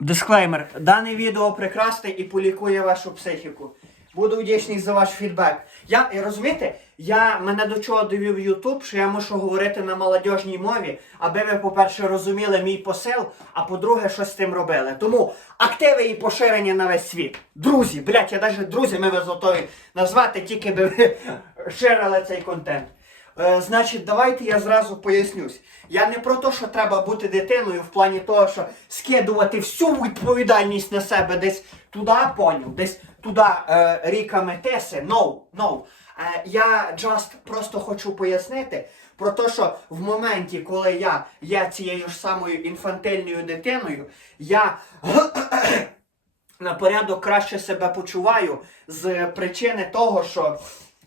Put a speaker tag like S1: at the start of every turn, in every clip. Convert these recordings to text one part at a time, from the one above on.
S1: Дисклеймер. Дане відео прекрасне і полікує вашу психіку. Буду вдячний за ваш фідбек. Я розумієте, я мене до чого довів Ютуб, що я мушу говорити на молодіжній мові, аби ви, по-перше, розуміли мій посил, а по-друге, щось з тим робили. Тому активи і поширення на весь світ. Друзі, блять, я навіть друзями вас готові назвати, тільки би ви ширили цей контент. Е, значить, давайте я зразу пояснюсь. Я не про те, що треба бути дитиною в плані того, що скидувати всю відповідальність на себе десь туди, поняв, десь туди е, ріками теси. No, no. Е, я just просто хочу пояснити про те, що в моменті, коли я є цією ж самою інфантильною дитиною, я на порядок краще себе почуваю з причини того, що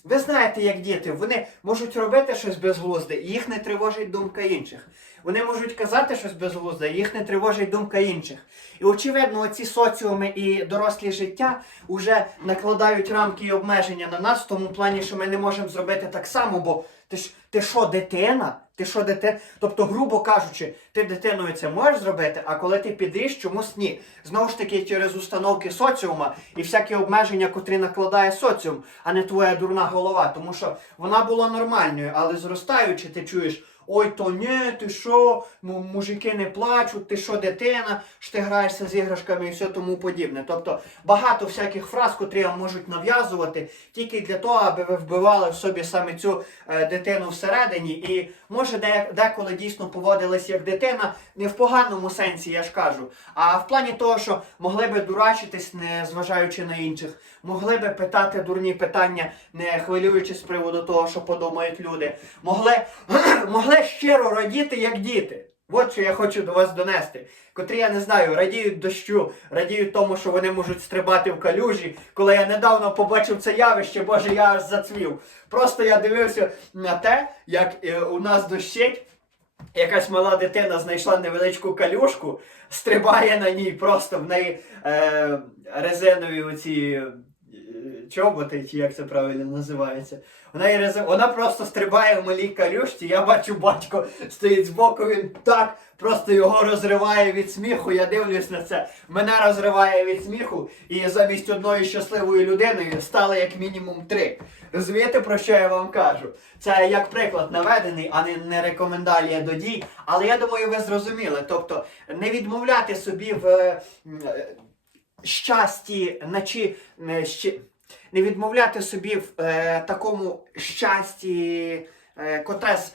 S1: ви знаєте, як діти, вони можуть робити щось безглузде, і їх не тривожить думка інших. Вони можуть казати щось безглузде, і їх не тривожить думка інших. І очевидно, ці соціуми і дорослі життя вже накладають рамки і обмеження на нас в тому плані, що ми не можемо зробити так само, бо ти ж ти що, дитина? Ти що дитина? Тобто, грубо кажучи, ти дитиною це можеш зробити, а коли ти підріш, чомусь ні. Знову ж таки, через установки соціума і всякі обмеження, котрі накладає соціум, а не твоя дурна голова. Тому що вона була нормальною, але зростаючи, ти чуєш. Ой, то ні, ти що, мужики не плачуть, ти що дитина, що ти граєшся з іграшками і все тому подібне. Тобто багато всяких фраз, котрі вам можуть нав'язувати тільки для того, аби ви вбивали в собі саме цю е, дитину всередині. І може деколи дійсно поводились як дитина, не в поганому сенсі, я ж кажу, а в плані того, що могли би дурачитись, не зважаючи на інших, могли би питати дурні питання, не хвилюючись з приводу того, що подумають люди, могли, могли щиро радіти, як діти. От що я хочу до вас донести. Котрі, я не знаю, радіють дощу, радіють тому, що вони можуть стрибати в калюжі. Коли я недавно побачив це явище, боже, я аж зацвів. Просто я дивився на те, як е, у нас дощить. Якась мала дитина знайшла невеличку калюшку, стрибає на ній, просто в неї е, резинові оці чоботи, як це правильно називається. Вона, є резин... Вона просто стрибає в малій калюшці. Я бачу, батько стоїть збоку, він так просто його розриває від сміху. Я дивлюсь на це. Мене розриває від сміху, і замість одної щасливої людини стало як мінімум три. Розумієте, про що я вам кажу? Це як приклад наведений, а не, не рекомендалія до дій. Але я думаю, ви зрозуміли. Тобто не відмовляти собі в е, е, щасті, наче не, відмовляти собі в е, такому щасті, е, котре з,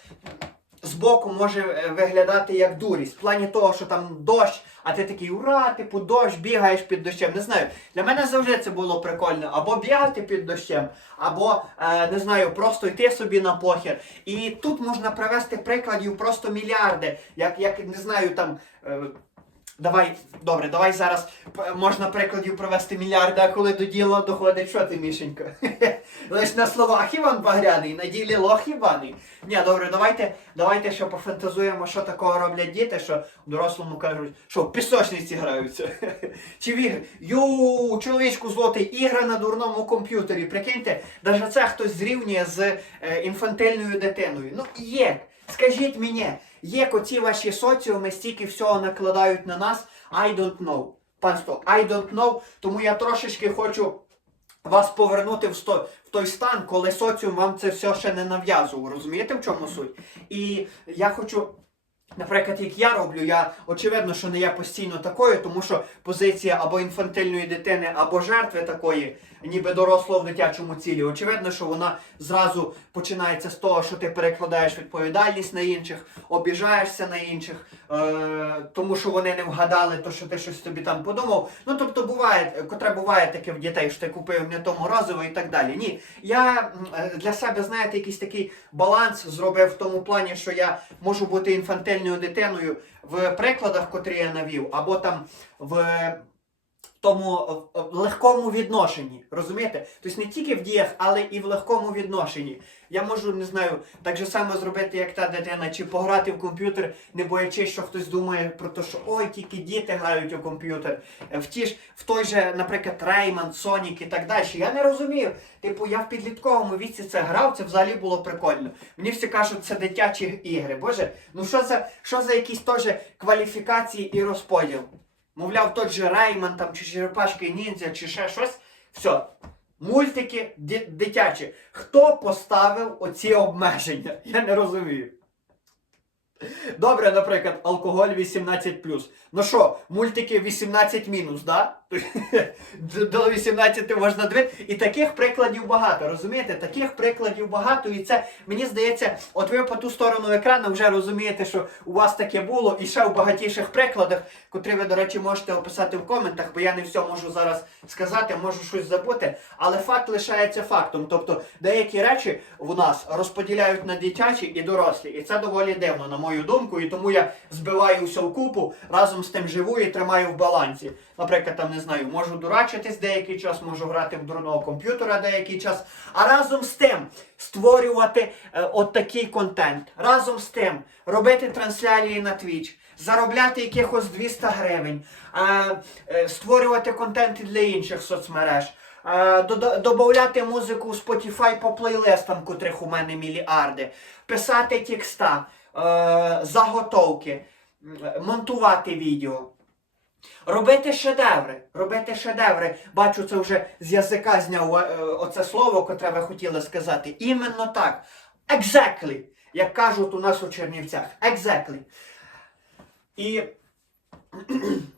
S1: збоку може е, виглядати як дурість. В плані того, що там дощ, а ти такий ура, типу дощ, бігаєш під дощем. Не знаю. Для мене завжди це було прикольно. Або бігати під дощем, або е, не знаю, просто йти собі на похер. І тут можна привести прикладів просто мільярди. Як, як не знаю, там. Е, Давай, добре, давай зараз можна прикладів провести мільярди, а коли до діла доходить, що ти, Мішенька? Лиш на словах Іван Багряний, на ділі лох Іваний. Ні, добре, давайте, давайте ще пофантазуємо, що такого роблять діти, що дорослому кажуть, що в пісочниці граються. Чи в ігри. Йоу, чоловічку злотий, ігра на дурному комп'ютері. Прикиньте, навіть це хтось зрівнює з е, інфантильною дитиною. Ну, є. Скажіть мені, як оці ваші соціуми стільки всього накладають на нас, I don't know. Панство, I don't know, тому я трошечки хочу вас повернути в, сто, в той стан, коли соціум вам це все ще не нав'язував. Розумієте, в чому суть? І я хочу. Наприклад, як я роблю, я очевидно, що не є постійно такою, тому що позиція або інфантильної дитини, або жертви такої, ніби дорослого в дитячому цілі. Очевидно, що вона зразу починається з того, що ти перекладаєш відповідальність на інших, обіжаєшся на інших, е- тому що вони не вгадали, то що ти щось собі там подумав. Ну тобто буває, котре буває таке в дітей, що ти купив не тому разово і так далі. Ні, я е, для себе, знаєте, якийсь такий баланс зробив в тому плані, що я можу бути інфантильною дитиною в прикладах, котрі я навів, або там в тому е, в легкому відношенні. Розумієте? Тобто не тільки в діях, але і в легкому відношенні. Я можу, не знаю, так же само зробити, як та дитина, чи пограти в комп'ютер, не боячись, що хтось думає про те, що ой, тільки діти грають у комп'ютер. Е, В ті ж, в той же, наприклад, Рейман, Сонік і так далі. Я не розумію. Типу, я в підлітковому віці це грав, це взагалі було прикольно. Мені всі кажуть, це дитячі ігри. Боже, ну що за що за якісь теж кваліфікації і розподіл? Мовляв, тот же Райман там, чи Черепашки Ніндзя, чи ще щось. Все. Мультики дитячі. Хто поставив оці обмеження? Я не розумію. Добре, наприклад, алкоголь 18. Ну що, мультики 18 мінус, да? До- До 18 можна дивити. І таких прикладів багато, розумієте? Таких прикладів багато, і це мені здається, от ви по ту сторону екрану вже розумієте, що у вас таке було, і ще в багатіших прикладах, котрі ви, до речі, можете описати в коментах, бо я не все можу зараз сказати, можу щось забути. Але факт лишається фактом. Тобто деякі речі в нас розподіляють на дитячі і дорослі. І це доволі дивно, на мою думку. І тому я збиваю все в купу, разом з тим живу і тримаю в балансі. Наприклад, там не знаю, можу дурачитись деякий час, можу грати в дурного комп'ютера деякий час. А разом з тим створювати е, от такий контент. Разом з тим робити трансляції на Twitch. Заробляти якихось 200 гривень, е, е, створювати контент для інших соцмереж, е, дода- додавати музику в Spotify по плейлистам, котрих у мене мільярди, писати текста, е, заготовки, монтувати відео. Робити шедеври, робити шедеври. Бачу, це вже з язика зняв е, оце слово, котре ви хотіли сказати. Іменно так. Exactly. Як кажуть у нас у Чернівцях. Exactly. І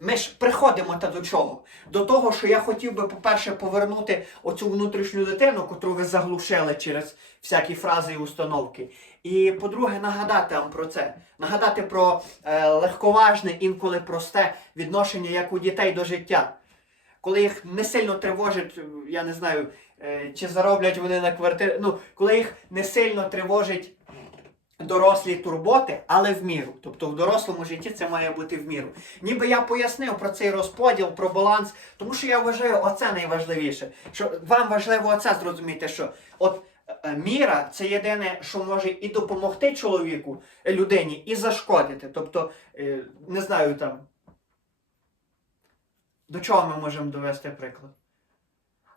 S1: ми ж приходимо та до чого? До того, що я хотів би, по-перше, повернути оцю внутрішню дитину, котру ви заглушили через всякі фрази і установки. І по-друге, нагадати вам про це. Нагадати про е, легковажне, інколи просте відношення як у дітей до життя. Коли їх не сильно тривожить, я не знаю, е, чи зароблять вони на квартиру. Ну, коли їх не сильно тривожить дорослі турботи, але в міру. Тобто в дорослому житті це має бути в міру. Ніби я пояснив про цей розподіл, про баланс, тому що я вважаю, оце найважливіше. Що вам важливо оце зрозуміти, що от е, міра це єдине, що може і допомогти чоловіку, е, людині, і зашкодити. Тобто, е, не знаю там. До чого ми можемо довести приклад?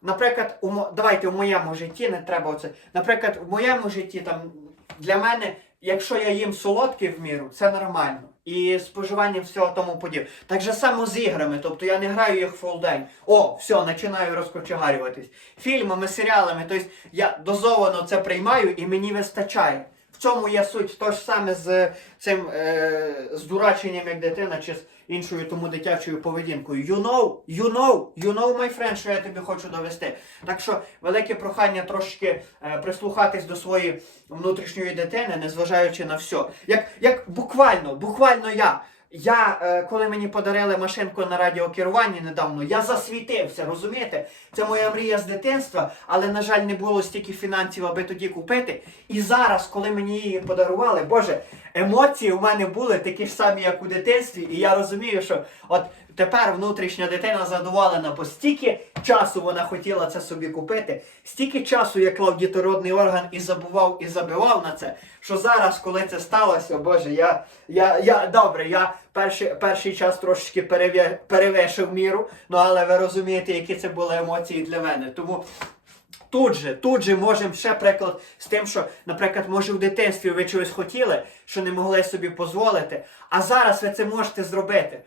S1: Наприклад, у давайте у моєму житті не треба оце. Наприклад, в моєму житті там для мене, якщо я їм солодке в міру, це нормально. І споживання всього тому подібне. Так же само з іграми, тобто я не граю їх фул день. О, все, починаю розкочегарюватись. Фільмами, серіалами, тобто я дозовано це приймаю і мені вистачає. Цьому є суть то ж саме з цим е, здураченням як дитина чи з іншою тому дитячою поведінкою. You know, you know, you know, my friend, що я тобі хочу довести. Так що велике прохання трошки е, прислухатись до своєї внутрішньої дитини, незважаючи на все. Як, як буквально, буквально я. Я, е, коли мені подарили машинку на радіокеруванні недавно, я засвітився, розумієте? Це моя мрія з дитинства, але, на жаль, не було стільки фінансів, аби тоді купити. І зараз, коли мені її подарували, Боже, емоції у мене були такі ж самі, як у дитинстві, і я розумію, що от тепер внутрішня дитина задоволена, бо стільки часу вона хотіла це собі купити, стільки часу я клав дітородний орган і забував і забивав на це, що зараз, коли це сталося, Боже, я, я, я добре, я перший, перший час трошечки перевишив міру, ну але ви розумієте, які це були емоції для мене. Тому Тут же, тут же можемо ще приклад з тим, що, наприклад, може в дитинстві ви чогось хотіли, що не могли собі дозволити, а зараз ви це можете зробити.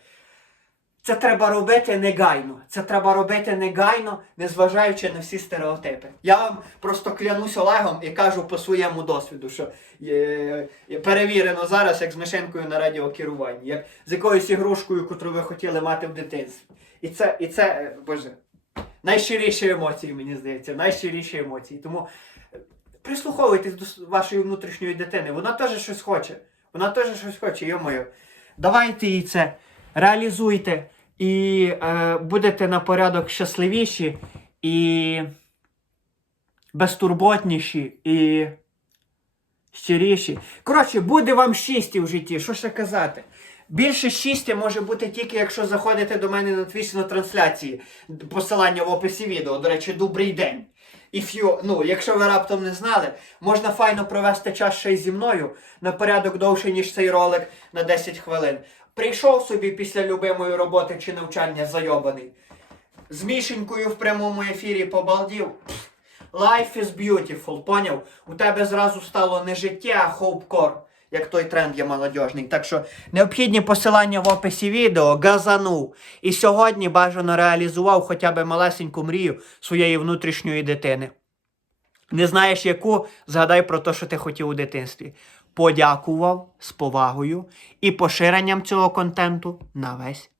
S1: Це треба робити негайно. Це треба робити негайно, незважаючи на всі стереотипи. Я вам просто клянусь Олегом і кажу по своєму досвіду, що е, е, перевірено зараз, як з мишенкою на радіокеруванні, як з якоюсь ігрушкою, яку ви хотіли мати в дитинстві. І це, і це, е, боже, найщиріші емоції, мені здається, найщиріші емоції. Тому прислуховуйтесь до вашої внутрішньої дитини. Вона теж щось хоче. Вона теж щось хоче, йо-моє. Давайте їй це, реалізуйте і е, будете на порядок щасливіші і безтурботніші і щиріші. Коротше, буде вам щастя в житті, що ще казати. Більше щастя може бути тільки, якщо заходите до мене на Twitch на трансляції. Посилання в описі відео. До речі, добрий день. If you, ну, якщо ви раптом не знали, можна файно провести час ще й зі мною на порядок довше, ніж цей ролик на 10 хвилин. Прийшов собі після любимої роботи чи навчання зайобаний. З Мішенькою в прямому ефірі побалдів. Life is beautiful, поняв? У тебе зразу стало не життя, а хоупкор. Як той тренд є молодіжний. Так що необхідні посилання в описі відео, газанув. І сьогодні бажано реалізував хоча б малесеньку мрію своєї внутрішньої дитини. Не знаєш яку, згадай про те, що ти хотів у дитинстві. Подякував з повагою і поширенням цього контенту на весь.